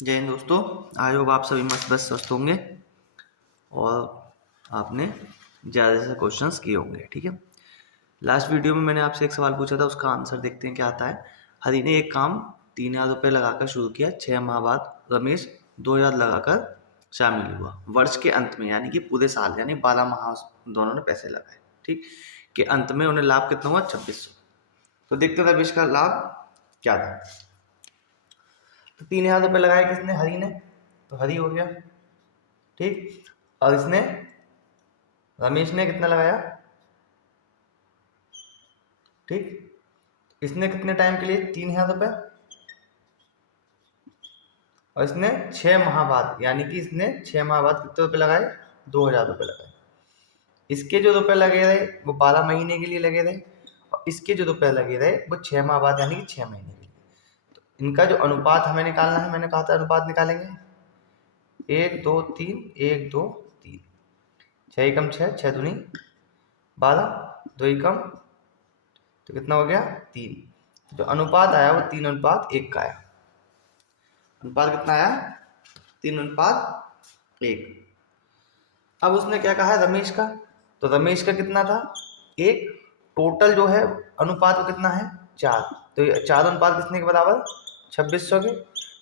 जय हिंद दोस्तों। I hope आप सभी मस्त बस स्वस्थ होंगे और आपने ज़्यादा से क्वेश्चंस किए होंगे। ठीक है, लास्ट वीडियो में मैंने आपसे एक सवाल पूछा था, उसका आंसर देखते हैं क्या आता है। हरी ने एक काम 3,000 रुपये लगाकर शुरू किया, 6 माह बाद रमेश 2,000 लगाकर शामिल हुआ। वर्ष के अंत में यानी कि पूरे साल यानी 12 माह दोनों ने पैसे लगाए, ठीक, के अंत में उन्हें लाभ कितना हुआ? 2600। तो देखते हैं रमेश का लाभ क्या था। तो 3,000 रुपये लगाए किसने? हरी ने, तो हरी हो गया, ठीक। और इसने रमेश ने कितना लगाया? ठीक, इसने कितने टाइम के लिए? 3,000 रुपये, और इसने 6 माह बाद यानी कि इसने 6 माह बाद कितने रुपये लगाए? 2,000 रुपये लगाए। इसके जो रुपये लगे रहे वो 12 महीने के लिए लगे रहे, और इसके जो रुपये लगे रहे वो 6 माह बाद यानी कि 6 महीने के लिए। तो इनका जो अनुपात हमें निकालना है, मैंने कहा था अनुपात निकालेंगे 1 2 3 1 2 3, 6 एकम 6, 6 दूनी 12, 2 एकम तो कितना हो गया? 3। जो अनुपात आया वो 3:1 का आया। अनुपात कितना आया? 3:1। अब उसने क्या कहा है रमेश का? तो रमेश का कितना था? एक टोटल जो है अनुपात वो कितना है? 4। तो 4 अनुपात कितने के बराबर? 2600 के।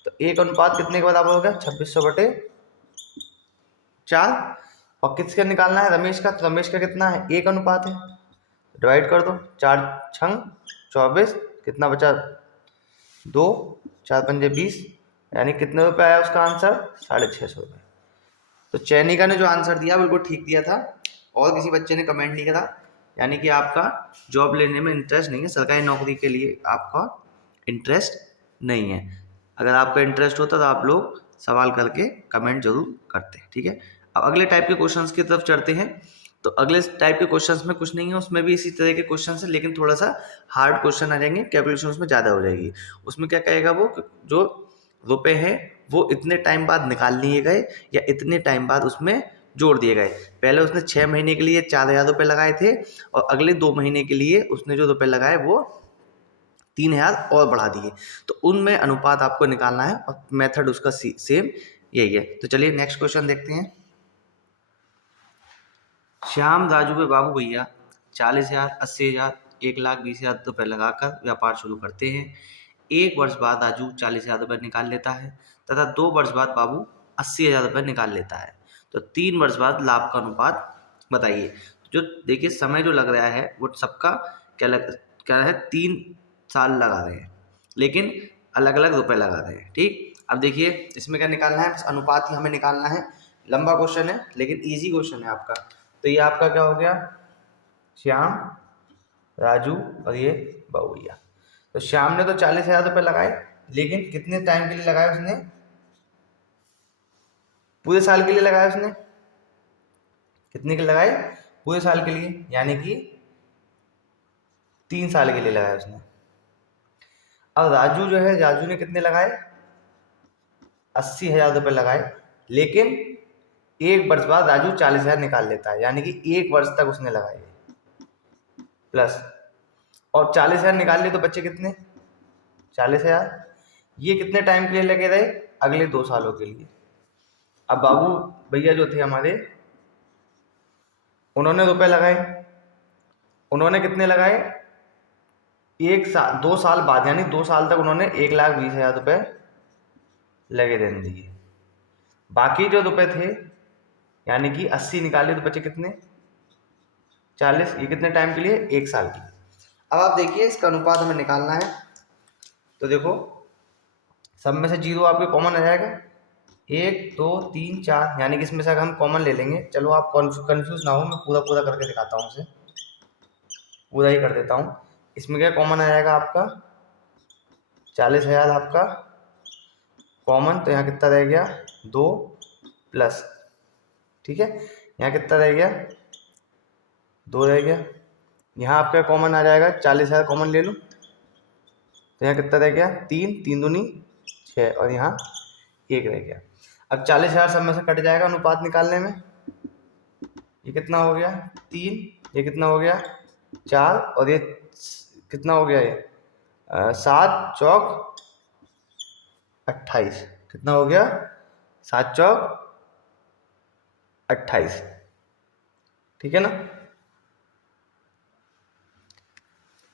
तो एक अनुपात कितने के बराबर हो गया? 2600/4। और किसका निकालना है? रमेश का। तो रमेश का कितना है? 1 अनुपात है, डिवाइड कर दो, 4 छंग 24, कितना बचा? 2, 4 पंजे 20, यानी कितने रुपये आया उसका आंसर? 650 रुपये। तो चैनिका ने जो आंसर दिया बिल्कुल ठीक दिया था, और किसी बच्चे ने कमेंट नहीं करा, यानी कि आपका जॉब लेने में इंटरेस्ट नहीं है, सरकारी नौकरी के लिए आपका इंटरेस्ट नहीं है। अगर आपका इंटरेस्ट होता तो आप लोग सवाल करके कमेंट जरूर करते, ठीक है। अब अगले टाइप के क्वेश्चंस की तरफ चढ़ते हैं। तो अगले टाइप के क्वेश्चंस में कुछ नहीं है, उसमें भी इसी तरह के क्वेश्चंस है, लेकिन थोड़ा सा हार्ड क्वेश्चन आ जाएंगे, कैलकुलेशन उसमें ज़्यादा हो जाएगी। उसमें क्या कहेगा वो, जो रुपए हैं वो इतने टाइम बाद निकाल लिए गए या इतने टाइम बाद उसमें जोड़ दिए गए। पहले उसने 6 महीने के लिए 4,000 रुपये लगाए थे, और अगले 2 महीने के लिए उसने जो रुपये लगाए वो 3,000 और बढ़ा दिए। तो उनमें अनुपात आपको निकालना है, और मेथड उसका सेम यही है। तो चलिए नेक्स्ट क्वेश्चन देखते हैं। श्याम, राजू व बाबू भैया 40,000, 80,000, 1,20,000 रुपये लगाकर व्यापार शुरू करते हैं। 1 वर्ष बाद राजू 40,000 रुपये निकाल लेता है, तथा 2 वर्ष बाद बाबू 80,000 रुपये निकाल लेता है। तो 3 वर्ष बाद लाभ का अनुपात बताइए। जो देखिए समय जो लग रहा है वो सबका क्या है? 3 साल लगा रहे हैं, लेकिन अलग अलग रुपए लगा रहे हैं, ठीक। अब देखिए इसमें क्या निकालना है? अनुपात ही हमें निकालना है। लंबा क्वेश्चन है लेकिन इजी क्वेश्चन है आपका। तो ये आपका क्या हो गया? श्याम, राजू और ये बाबू भैया। तो श्याम ने तो 40,000 रुपये लगाए, लेकिन कितने टाइम के लिए लगाया उसने? पूरे साल के लिए लगाया उसने। कितने के लगाए? पूरे साल के लिए, यानी कि 3 साल के लिए लगाया उसने। अब राजू जो है, राजू ने कितने लगाए? 80,000 रुपये लगाए, लेकिन 1 वर्ष बाद राजू 40,000 निकाल लेता है, यानी कि 1 वर्ष तक उसने लगाए प्लस, और 40,000 निकाल लिए तो बच्चे कितने? 40,000। ये कितने टाइम के लिए लगे रहे? अगले 2 सालों के लिए। अब बाबू भैया जो थे हमारे, उन्होंने रुपए लगाए। उन्होंने कितने लगाए? 2 साल बाद, यानी 2 साल तक उन्होंने 1,20,000 रुपये लगे रहने दिए। बाकी जो रुपए थे, यानी कि 80 निकाले तो बचे कितने? 40। ये कितने टाइम के लिए? 1 साल के लिए। अब आप देखिए इसका अनुपात हमें निकालना है। तो देखो सब में से 0 आपके कॉमन आ जाएगा, 1 2 3 4, यानी कि इसमें से अगर हम कॉमन ले लेंगे, चलो आप कंफ्यूज ना हो, मैं पूरा पूरा करके दिखाता हूँ उसे, पूरा ही कर देता हूँ। इसमें क्या कॉमन आ जाएगा आपका? 40,000 आपका कॉमन, तो यहाँ कितना रह गया? 2 प्लस, ठीक है। यहाँ कितना रह गया? 2 रह गया। यहाँ आपका कॉमन आ जाएगा, 40,000 कॉमन ले लूँ, तो यहाँ कितना रह गया? 3 3 दूनी 6, और यहाँ 1 रह गया। अब 40,000 सब में से कट जाएगा अनुपात निकालने में। ये कितना हो गया? 3। ये कितना हो गया? 4, और ये कितना हो गया? ये 7 चौक 28, कितना हो गया, 7 चौक 28, ठीक है ना,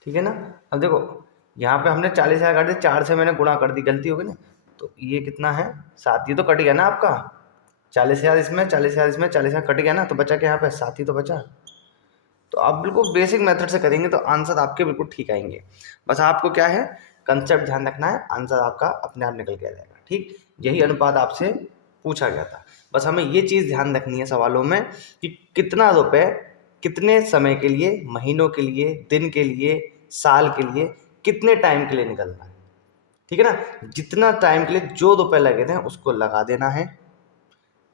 ठीक है ना। अब देखो यहाँ पे हमने 40,000 काट दिया, 4 से मैंने गुणा कर दी, गलती हो गई ना, तो ये कितना है 7, ये तो कट गया ना आपका, 40,000 इसमें, 40,000 इसमें, 40,000 कट गया ना, तो बचा क्या यहाँ पे 7 ही तो बचा। तो आप बिल्कुल बेसिक मेथड से करेंगे तो आंसर आपके बिल्कुल ठीक आएंगे। बस आपको क्या है, कंसेप्ट ध्यान रखना है, आंसर आपका अपने आप निकल के आ जाएगा, ठीक। यही अनुपात आपसे पूछा गया था। बस हमें ये चीज़ ध्यान रखनी है सवालों में कि कितना रुपए कितने समय के लिए, महीनों के लिए, दिन के लिए, साल के लिए, कितने टाइम के लिए निकलना है, ठीक है ना। जितना टाइम के लिए जो रुपए लगे थे उसको लगा देना है,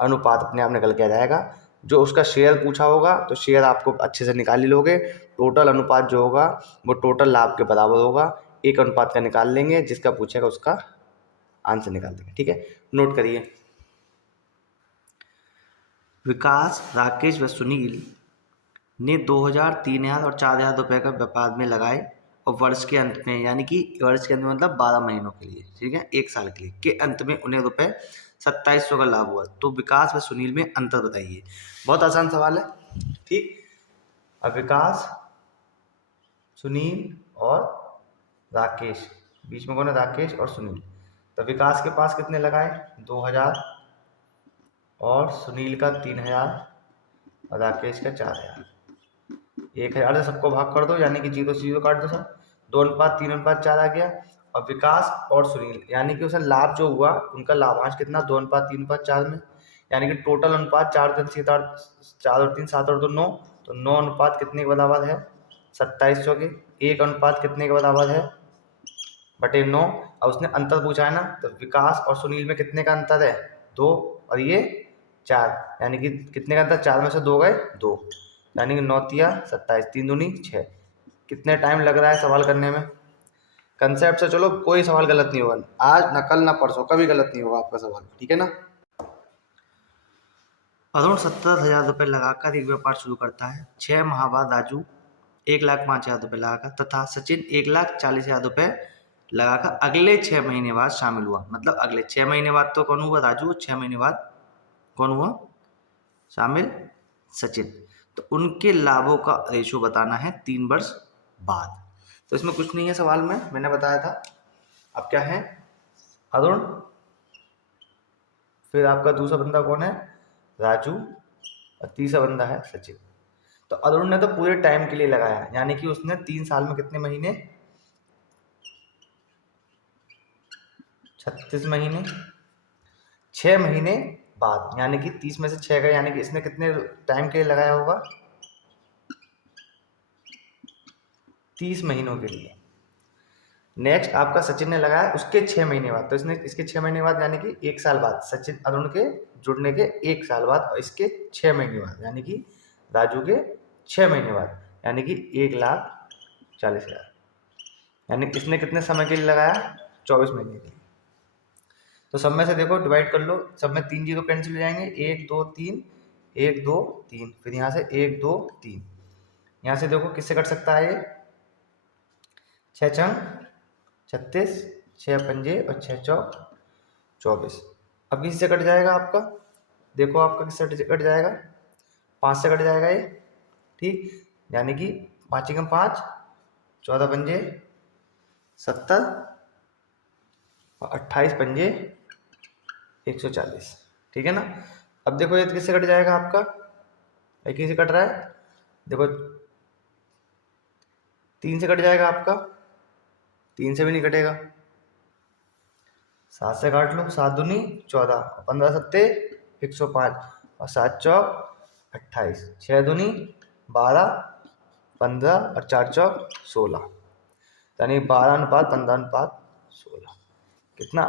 अनुपात अपने आप निकल के आ जाएगा। जो उसका शेयर पूछा होगा तो शेयर आपको अच्छे से निकाल ही लोगे, टोटल अनुपात जो होगा वो टोटल लाभ के बराबर होगा, एक अनुपात का निकाल लेंगे, जिसका पूछेगा उसका आंसर निकाल देंगे, ठीक है। नोट करिए, विकास, राकेश व सुनील ने 2,000, 3,000 और 4,000 रुपए का व्यापार में लगाए और वर्ष के अंत में, यानी कि वर्ष के अंत में मतलब 12 महीनों के लिए, ठीक है, एक साल के लिए, के अंत में उन्हें रुपए 2700 का लाभ हुआ। तो विकास व सुनील में अंतर बताइए। बहुत आसान सवाल है, ठीक। अब विकास, सुनील और राकेश, बीच में कौन है, राकेश और सुनील। तो विकास के पास कितने लगाए, 2,000, और सुनील का 3,000 और राकेश का 4,000। 1,000 से सबको भाग कर दो, यानी कि 0 से 0 काट दो सब, 2:3:4 आ गया। और विकास और सुनील, यानी कि उसमें लाभ जो हुआ उनका लाभांश कितना, 2:3:4 में, यानी कि टोटल अनुपात 4 3 7 8, 4 और 3 7 और 2 9, तो 9 अनुपात कितने के बराबर है, 2700 के। एक अनुपात कितने के बराबर है, बटे 9। और उसने अंतर पूछा है ना, तो विकास और सुनील में कितने का अंतर है, 2, और ये 4, यानी कि कितने का अंतर, 4 में से 2 गए 2, यानी कि 9 तिया 27, 3 दूनी 6। कितने टाइम लग रहा है सवाल करने में, कंसेप्ट से चलो, कोई सवाल गलत नहीं होगा आज, ना कल ना परसों, कभी गलत नहीं होगा आपका सवाल, ठीक है ना। अरुण 70,000 रुपये लगाकर एक व्यापार शुरू करता है। 6 माह बाद राजू 1,05,000 रुपये लगाकर तथा सचिन 1,40,000 रुपये लगाकर अगले 6 महीने बाद शामिल हुआ। मतलब अगले 6 महीने बाद तो कौन हुआ, राजू। 6 महीने बाद कौन हुआ शामिल, सचिन। तो उनके लाभों का रेशो बताना है 3 वर्ष बाद। तो इसमें कुछ नहीं है सवाल में, मैंने बताया था। अब क्या है, अरुण, फिर आपका दूसरा बंदा कौन है, राजू, और तीसरा बंदा है सचिन। तो अरुण ने तो पूरे टाइम के लिए लगाया, यानी कि उसने 3 साल में कितने महीने, 36 महीने, 6 महीने बाद, यानी कि 30 में से 6 गए, यानी कि इसने कितने टाइम के लिए लगाया होगा, 30 महीनों के लिए। नेक्स्ट आपका सचिन ने लगाया उसके 6 महीने बाद, तो इसने इसके 6 महीने बाद, यानी कि 1 साल बाद, सचिन अरुण के जुड़ने के 1 साल बाद, और इसके 6 महीने बाद, यानी कि राजू के 6 महीने बाद, यानी कि 1,40,000, यानी कि इसने कितने समय के लिए लगाया, 24 महीने के लिए। तो सब में से देखो डिवाइड कर लो, सब में 3 जीरो कैंसिल हो जाएंगे, 1 2 3, 1 2 3, फिर यहाँ से 1 2 3, यहाँ से देखो किससे कट सकता है ये, 6 छंग 36, 6 पंजे और 6 चौक 24। अब किससे कट जाएगा आपका, देखो आपका किससे कट जाएगा, 5 से कट जाएगा ये, ठीक। यानी कि 5 एकम 5, 14 पंजे 70, और 28 पंजे 140, ठीक है ना। अब देखो ये किससे कट जाएगा आपका, एक ही से कट रहा है, देखो 3 से कट जाएगा आपका, 3 से भी नहीं कटेगा, 7 से काट लो, 7 दूनी 14, 15 सत्ते 105, और 7 चौक 28, 6 दूनी 12, 15 और 4 चौक 16, यानी 12:15:16। कितना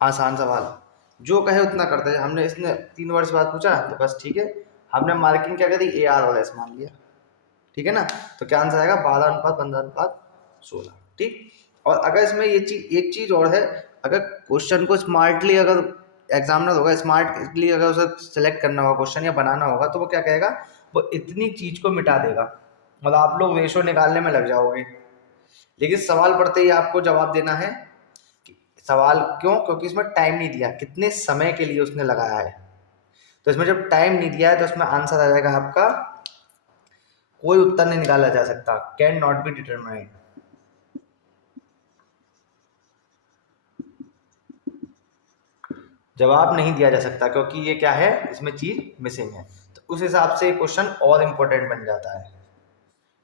आसान सवाल, जो कहे उतना करते हैं। हमने इसने 3 वर्ष बाद पूछा तो बस ठीक है, हमने मार्किंग क्या करी, AR और S मान लिया, ठीक है ना। तो क्या आंसर आएगा, 12:15:16, ठीक। और अगर इसमें ये चीज, एक चीज और है, अगर क्वेश्चन को स्मार्टली, अगर एग्जामिनर होगा स्मार्टली अगर उसे सेलेक्ट करना होगा क्वेश्चन या बनाना होगा, तो वो क्या कहेगा, वो इतनी चीज को मिटा देगा, मतलब आप लोग रेशो निकालने में लग जाओगे, लेकिन सवाल पढ़ते ही आपको जवाब देना है। सवाल क्यों? क्योंकि इसमें टाइम नहीं दिया, कितने समय के लिए उसने लगाया है। तो इसमें जब टाइम नहीं दिया है तो इसमें आंसर आ जाएगा आपका, कोई उत्तर नहीं निकाला जा सकता, कैन नॉट बी डिटरमाइंड। जवाब नहीं दिया जा सकता क्योंकि ये क्या है, इसमें चीज मिसिंग है। तो उस हिसाब से क्वेश्चन और इम्पोर्टेंट बन जाता है,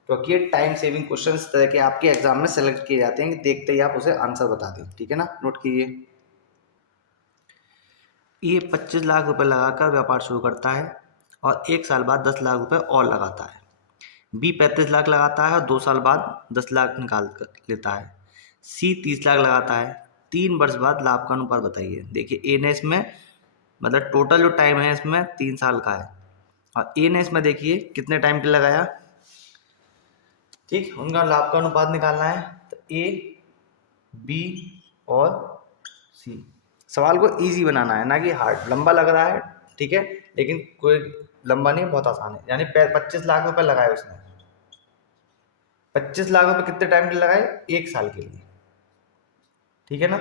क्योंकि ये टाइम सेविंग क्वेश्चन इस तरह के आपके एग्जाम में सेलेक्ट किए जाते हैं कि देखते ही आप उसे आंसर बता दें। ठीक है ना, नोट कीजिए। ये 25 लाख रुपए लगाकर व्यापार शुरू करता है और 1 साल बाद 10 लाख रुपए और लगाता है। बी 35 लाख लगाता है और 2 साल बाद 10 लाख निकाल कर लेता है। सी 30 लाख लगाता है, 3 वर्ष बाद लाभ का अनुपात बताइए। देखिए ए ने इसमें मतलब टोटल जो टाइम है इसमें 3 साल का है और ए ने इसमें देखिए कितने टाइम के लगाया। ठीक, उनका लाभ का अनुपात निकालना है। तो ए, बी और सी। सवाल को इजी बनाना है, ना कि हार्ड। लंबा लग रहा है ठीक है, लेकिन कोई लंबा नहीं, बहुत आसान है। यानी 25 लाख रुपए लगाए उसने। 25 लाख रुपए कितने टाइम के लिए लगाए? 1 साल के लिए। ठीक है ना,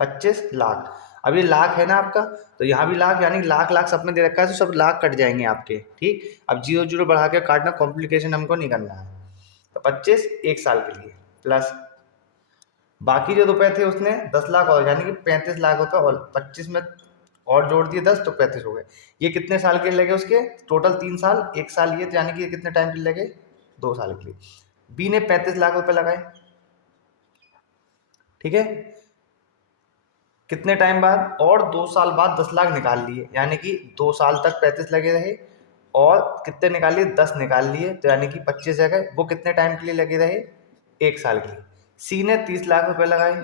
25 लाख। अब ये लाख है ना आपका, तो यहाँ भी लाख, यानी लाख लाख सब में दे रखा है, तो सब लाख कट जाएंगे आपके। ठीक, अब 0 0 बढ़ा के काटना, कॉम्प्लिकेशन हमको नहीं करना है। तो 25 1 साल के लिए प्लस बाकी जो रुपए थे उसने 10 लाख और, यानी कि 35 लाख रुपए, और 25 में और जोड़ दिए 10 तो 35 हो गए। ये कितने साल के लगे उसके? टोटल 3 साल, 1 साल ये, तो यानी कि कितने टाइम के लिए लगे? 2 साल के लिए। बी ने 35 लाख रुपए लगाए। ठीक है, कितने टाइम बाद? और 2 साल बाद 10 लाख निकाल लिए, यानी कि 2 साल तक 35 लगे रहे और कितने निकाल लिए? 10 निकाल लिए, तो यानी कि 25 जगह। वो कितने टाइम के लिए लगे रहे? 1 साल के लिए। सी ने 30 लाख रुपए लगाए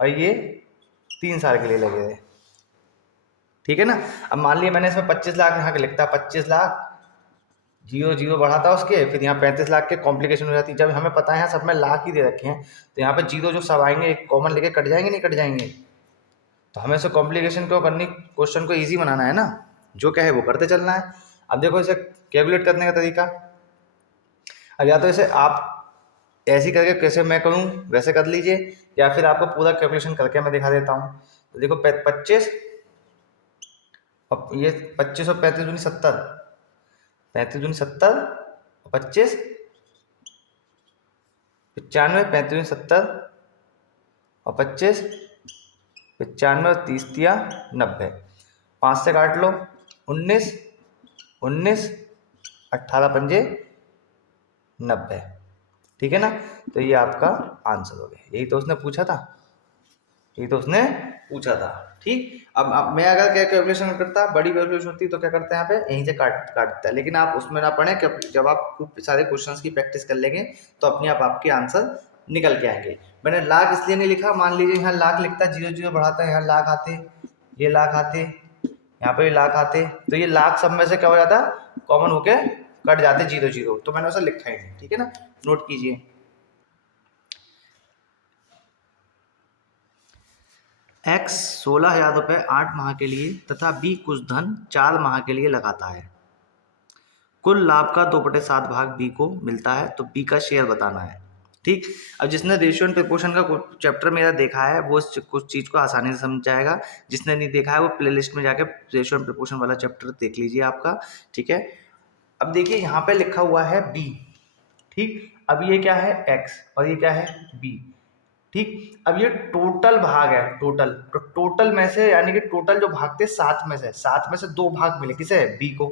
और ये 3 साल के लिए लगे रहे। ठीक है ना, अब मान लिया मैंने इसमें 25 लाख यहाँ के लिखता, 25 लाख 0 0 बढ़ाता उसके, फिर यहाँ 35 लाख के कॉम्प्लिकेशन हो जाती। जब हमें पता है यहाँ सब में लाख ही दे रखे हैं, तो यहाँ पे 0 जो सब आएंगे एक कॉमन लेके कट जाएंगे, नहीं कट जाएंगे? तो हमें इसे कॉम्प्लिकेशन क्यों करनी, क्वेश्चन को ईजी बनाना है ना, जो क्या है वो करते चलना है। अब देखो इसे कैलकुलेट करने का तरीका। अब या तो इसे आप ऐसे करके कैसे मैं करूँ वैसे कर लीजिए, या फिर आपको पूरा कैलकुलेशन करके मैं दिखा देता हूँ। तो देखो 25 और ये 25 और 35 दूनी 70, 35 दूनी 70 और 25 95, 35 दूनी 70 और 25 95 और 30 दिया 90, 5 से काट लो 19 19 18 पंजे 90। ठीक है ना, तो ये आपका आंसर हो गया। यही तो उसने पूछा था, यही तो उसने पूछा था। ठीक, अब मैं अगर क्या कैलकुलेशन करता, बड़ी कैलकुलेशन होती तो क्या करते हैं यहाँ पे, यहीं से काटता है। लेकिन आप उसमें ना पढ़े, जब आप खूब सारे क्वेश्चंस की प्रैक्टिस कर लेंगे तो अपने आप आपके आंसर निकल के आएंगे। मैंने लाख इसलिए नहीं लिखा, मान लीजिए यहाँ लाख लिखता, 0 0 बढ़ाता है, यहाँ लाख आते, ये लाख आते, यहाँ पे लाख आते, तो ये लाख सब में से क्या हो जाता, कॉमन होके कट जाते 0 0, तो मैंने उसे लिखा ही नहीं। ठीक है ना, नोट कीजिए। एक्स 16,000 रुपये 8 माह के लिए तथा बी कुछ धन 4 माह के लिए लगाता है। कुल लाभ का 2/7 भाग बी को मिलता है, तो बी का शेयर बताना है। ठीक, अब जिसने रेशियो एंड प्रोपोर्शन का चैप्टर मेरा देखा है वो कुछ चीज़ को आसानी से समझ जाएगा। जिसने नहीं देखा है वो प्लेलिस्ट में जाके रेशियो एंड प्रोपोर्शन वाला चैप्टर देख लीजिए आपका। ठीक है, अब देखिए यहाँ पे लिखा हुआ है बी। ठीक, अब ये क्या है? एक्स और ये क्या है? बी। ठीक, अब ये टोटल भाग है, टोटल, तो टोटल में से, यानी कि टोटल जो भाग थे 7 में से, 7 में से 2 भाग मिले किसे? बी को।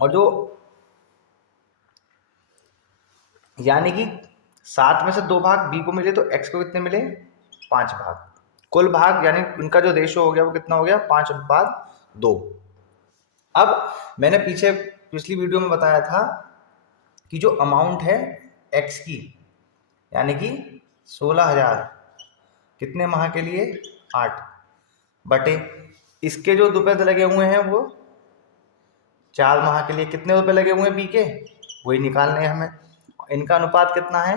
और जो, यानी कि 7 में से 2 भाग बी को मिले, तो एक्स को कितने मिले? 5 भाग। कुल भाग यानी इनका जो रेशो हो गया वो कितना हो गया? 5/2। अब मैंने पिछली वीडियो में बताया था कि जो अमाउंट है एक्स की, यानी कि 16,000 कितने माह के लिए? 8 बटे इसके जो रुपए लगे हुए हैं वो 4 माह के लिए। कितने रुपए लगे हुए हैं बी के? वही निकालने हैं हमें। इनका अनुपात कितना है?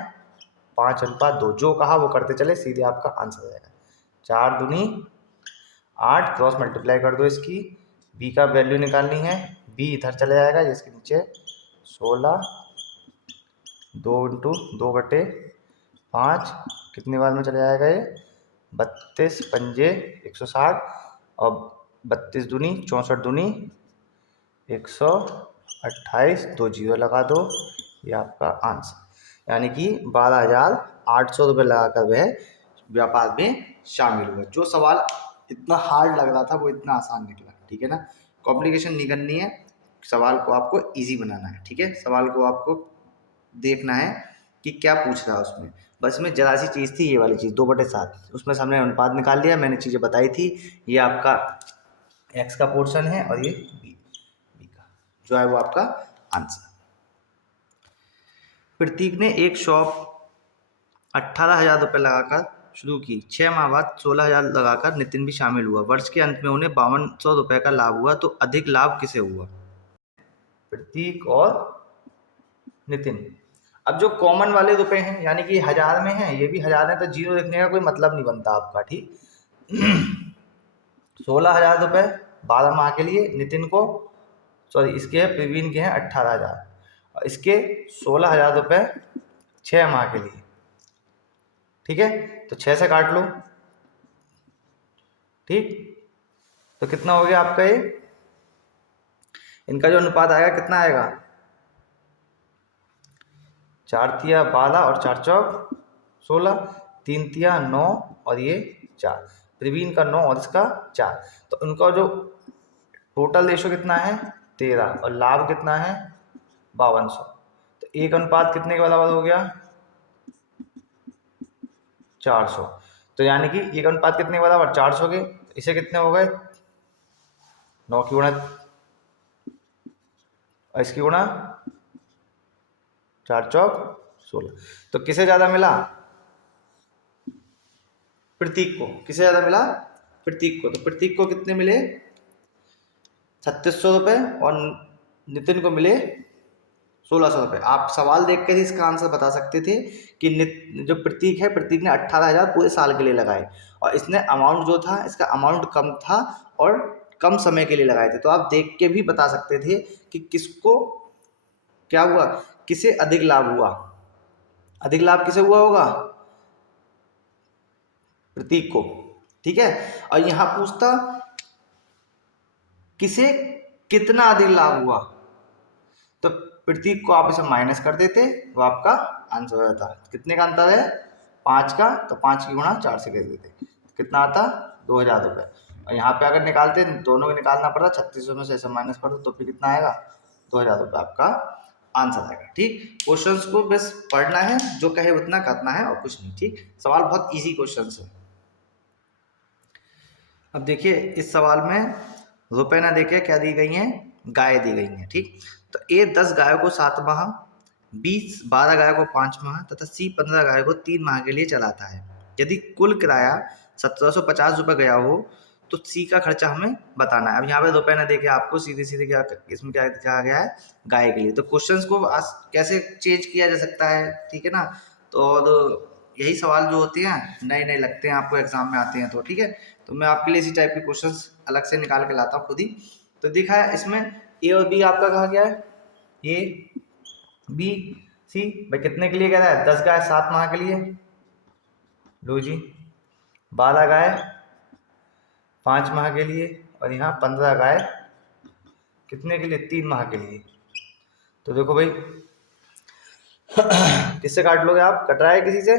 5/2। जो कहा वो करते चले, सीधे आपका आंसर आ जाएगा। 4 दूनी 8, क्रॉस मल्टीप्लाई कर दो इसकी, बी का वैल्यू निकालनी है। बी इधर चले जाएगा, जिसके नीचे 16, 2 × 2 बटे 5 कितने बार में चले जाएगा ये, 32 पंजे 160 और 32 दूनी 64 दूनी 128, 2 जीरो लगा दो, ये आपका आंसर। यानी कि 12,800 रुपये लगाकर वह व्यापार में शामिल हुआ। जो सवाल इतना हार्ड लग रहा था वो इतना आसान निकला, ठीक है ना। कॉम्प्लिकेशन नहीं करनी है, सवाल को आपको इजी बनाना है, ठीक है। सवाल को आपको देखना है कि क्या पूछ रहा है उसमें, बस में जरा सी चीज़ थी, ये वाली चीज़ 2/7, उसमें से हमने अनुपात निकाल लिया, मैंने चीज़ें बताई थी। ये आपका एक्स का पोर्शन है और ये बी का जो है वो आपका आंसर। प्रतीक ने एक शॉप 18,000 रुपये लगाकर शुरू की। 6 माह बाद 16,000 लगाकर नितिन भी शामिल हुआ। वर्ष के अंत में उन्हें 5200 रुपये का लाभ हुआ, तो अधिक लाभ किसे हुआ? प्रतीक और नितिन। अब जो कॉमन वाले रुपए हैं, यानी कि 1000 में है, ये भी 1000 है, तो जीरो लिखने का कोई मतलब नहीं बनता आपका, ठीक। 16,000 रुपये 12 माह के लिए नितिन को, सॉरी इसके प्रवीण के हैं 18,000 और इसके 16,000 रुपये 6 माह के लिए, ठीक है। तो 6 से काट लो, ठीक। तो कितना हो गया आपका ये, इनका जो अनुपात आएगा कितना आएगा, 4 तिया 12 और 4 चौक 16, 3 तिया 9 और ये 4, प्रवीण का 9 और इसका 4। तो उनका जो टोटल रेशो कितना है 13 और लाभ कितना है 5200। तो एक अनुपात कितने के बराबर हो गया 400। तो यानी कि एक अनुपात कितने के बराबर 400 के, इसे कितने हो गए 9 की गुणा और इसकी गुणा 4 चौक 16। तो किसे ज़्यादा मिला, प्रतीक को। किसे ज़्यादा मिला, प्रतीक को। तो प्रतीक को कितने मिले 3600 रुपये और नितिन को मिले 1600 रुपये। आप सवाल देख कर ही इसका आंसर बता सकते थे कि जो प्रतीक है, प्रतीक ने 18,000 पूरे साल के लिए लगाए और इसने अमाउंट जो था, इसका अमाउंट कम था और कम समय के लिए लगाए थे। तो आप देख के भी बता सकते थे कि किसको क्या हुआ, किसे अधिक लाभ हुआ। अधिक लाभ किसे हुआ होगा, प्रतीक को, ठीक है। और यहां पूछता किसे कितना अधिक लाभ हुआ, तो प्रतीक को आप इसे माइनस कर देते, वो आपका आंसर हो जाता। कितने का अंतर है 5 का, तो 5 की गुणा 4 से कर देते, कितना आता 2,000 रुपये। और यहाँ पे अगर निकालते दोनों को निकालना पड़ता, 3600 में से ऐसे माइनस कर दो तो फिर कितना आएगा 2,000 रुपये आपका आंसर आएगा, ठीक। क्वेश्चंस को बस पढ़ना है, जो कहे उतना करना है और कुछ नहीं, ठीक। सवाल बहुत ईजी क्वेश्चन है। अब देखिए इस सवाल में रुपए ना देके क्या दी गई हैं, गाय दी गई हैं, ठीक। तो ए 10 गायों को 7 माह, बी 12 गायों को 5 माह तथा सी 15 गायों को 3 माह के लिए चलाता है। यदि कुल किराया 1750 रुपये गया हो तो सी का खर्चा हमें बताना है। अब यहाँ पे रुपए ना देके आपको सीधे सीधे क्या इसमें क्या कहा गया है, गाय के लिए। तो क्वेश्चंस को कैसे चेंज किया जा सकता है, ठीक है ना। तो यही सवाल जो होते हैं नए नए लगते हैं आपको, एग्जाम में आते हैं, तो ठीक है। तो मैं आपके लिए इसी टाइप के क्वेश्चंस अलग से निकाल के लाता हूँ खुद ही। तो दिखा है इसमें ए और बी आपका कहा गया है, ए बी सी। भाई कितने के लिए कह रहा है, 10 गाय 7 माह के लिए, लो जी। 12 गाय 5 माह के लिए और यहाँ 15 गाय कितने के लिए 3 माह के लिए। तो देखो भाई किससे काट लोगे आप, कट रहा है किसी से।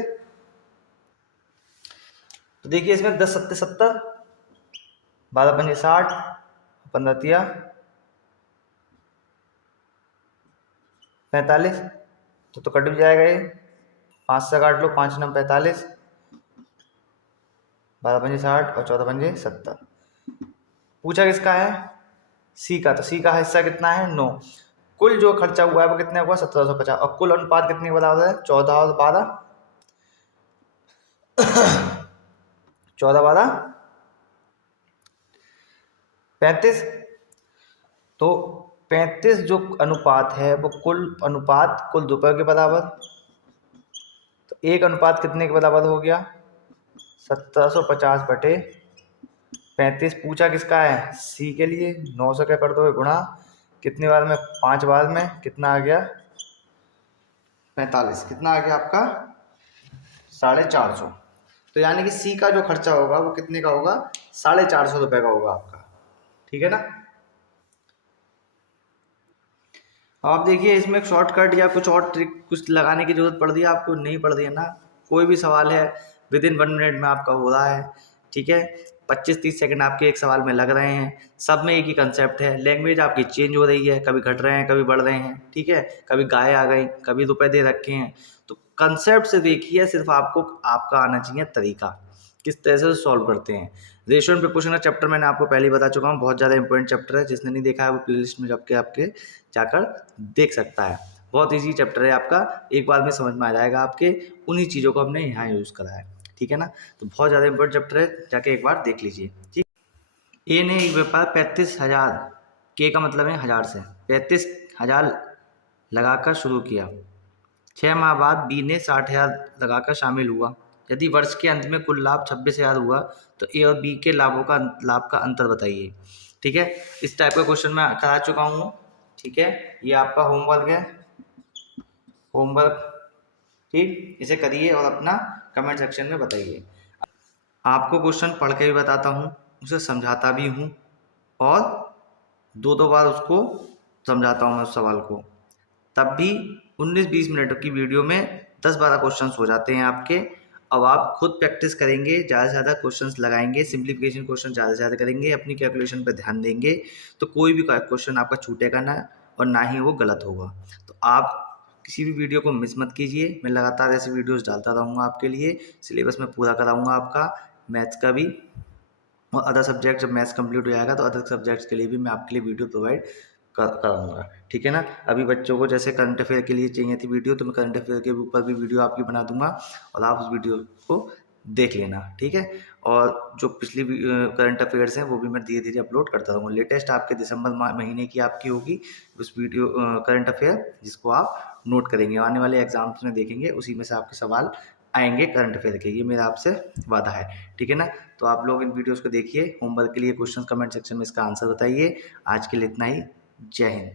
तो देखिए इसमें 10 सत्ते 70, 12 पंजे 60, 15 तिया 45, तो कट भी जाएगा ये। 5 से काट लो, 5 9 45, 12 पंजे 60 और 14 पंजे 70। पूछा किसका है, सी का। तो सी का हिस्सा कितना है 9। कुल जो खर्चा हुआ है वो कितने हुआ 1750 और कुल अनुपात कितने के बराबर है 14 और 12, 14 12 35। तो 35 जो अनुपात है वो कुल अनुपात कुल रुपये के बराबर। तो एक अनुपात कितने के बराबर हो गया 1750 बटे 35। पूछा किसका है सी के लिए। 9 से क्या कर दोगे गुणा, कितनी बार में 5 बार में, कितना आ गया 45। कितना आ गया आपका 450। तो यानी कि सी का जो खर्चा होगा वो कितने का होगा, 450 रुपये का होगा आपका, ठीक है ना। आप देखिए इसमें एक शॉर्टकट या कुछ और ट्रिक कुछ लगाने की जरूरत पड़ रही है आपको, नहीं पड़ रही है ना। कोई भी सवाल है विदिन 1 मिनट में आपका हो रहा है, ठीक है। 25-30 सेकंड आपके एक सवाल में लग रहे हैं, सब में एक ही कंसेप्ट है। लैंग्वेज आपकी चेंज हो रही है, कभी घट रहे हैं कभी बढ़ रहे हैं, ठीक है। कभी गाय आ गई, कभी रुपए दे रखे हैं। तो कंसेप्ट से देखिए, सिर्फ आपको आपका आना चाहिए तरीका, किस तरह से सॉल्व करते हैं। रेशियो एंड प्रोपोर्शन का चैप्टर मैंने आपको पहले ही बता चुका हूँ, बहुत ज़्यादा इंपॉर्टेंट चैप्टर है। जिसने नहीं देखा है वो प्लेलिस्ट में जाके आपके जाकर देख सकता है। बहुत ईजी चैप्टर है आपका, एक बार में समझ में आ जाएगा आपके। उन्हीं चीज़ों को हमने यहाँ यूज़ करा है, ठीक है ना। तो बहुत ज़्यादा इंपॉर्टेंट चैप्टर है, जाके एक बार देख लीजिए, ठीक। ए ने एक व्यापार 35,000, के का मतलब है 1000 से 35,000 लगाकर शुरू किया। 6 माह बाद बी ने 60,000 लगाकर शामिल हुआ। यदि वर्ष के अंत में कुल लाभ 26,000 हुआ तो ए और बी के लाभ का अंतर बताइए, ठीक है। इस टाइप का क्वेश्चन मैं करा चुका हूँ, ठीक है। ये आपका होमवर्क है, होमवर्क, ठीक। इसे करिए और अपना कमेंट सेक्शन में बताइए। आपको क्वेश्चन पढ़ के भी बताता हूँ, उसे समझाता भी हूँ, और 2-2 बार उसको समझाता हूँ मैं उस सवाल को। तब भी 19-20 मिनट की वीडियो में 10-12 क्वेश्चंस हो जाते हैं आपके। अब आप खुद प्रैक्टिस करेंगे, ज़्यादा से ज़्यादा क्वेश्चंस लगाएंगे, सिंप्लीफिकेशन क्वेश्चन ज़्यादा से ज़्यादा करेंगे, अपनी कैलकुलेशन पर ध्यान देंगे, तो कोई भी क्वेश्चन आपका छूटेगा ना, और ना ही वो गलत होगा। तो आप किसी भी वीडियो को मिस मत कीजिए। मैं लगातार ऐसे वीडियोज़ डालता रहूँगा आपके लिए। सिलेबस में पूरा कराऊँगा आपका, मैथ्स का भी, और अदर सब्जेक्ट जब मैथ्स कंप्लीट हो जाएगा तो अदर सब्जेक्ट्स के लिए भी मैं आपके लिए वीडियो प्रोवाइड कराऊंगा, ठीक है ना। अभी बच्चों को जैसे करंट अफेयर के लिए चाहिए थी वीडियो, तो मैं करंट अफेयर के ऊपर भी वीडियो आपकी बना दूंगा, और आप उस वीडियो को देख लेना, ठीक है। और जो पिछली करंट अफेयर्स हैं वो भी मैं धीरे धीरे अपलोड करता रहूँगा। लेटेस्ट आपके दिसंबर महीने की आपकी होगी उस वीडियो करंट अफेयर, जिसको आप नोट करेंगे, आने वाले एग्जाम्स में देखेंगे, उसी में से आपके सवाल आएंगे करंट अफेयर के। ये मेरा आपसे वादा है, ठीक है ना। तो आप लोग इन वीडियोस को देखिए, होमवर्क के लिए क्वेश्चन कमेंट सेक्शन में इसका आंसर बताइए। आज के लिए इतना ही, जय हिंद।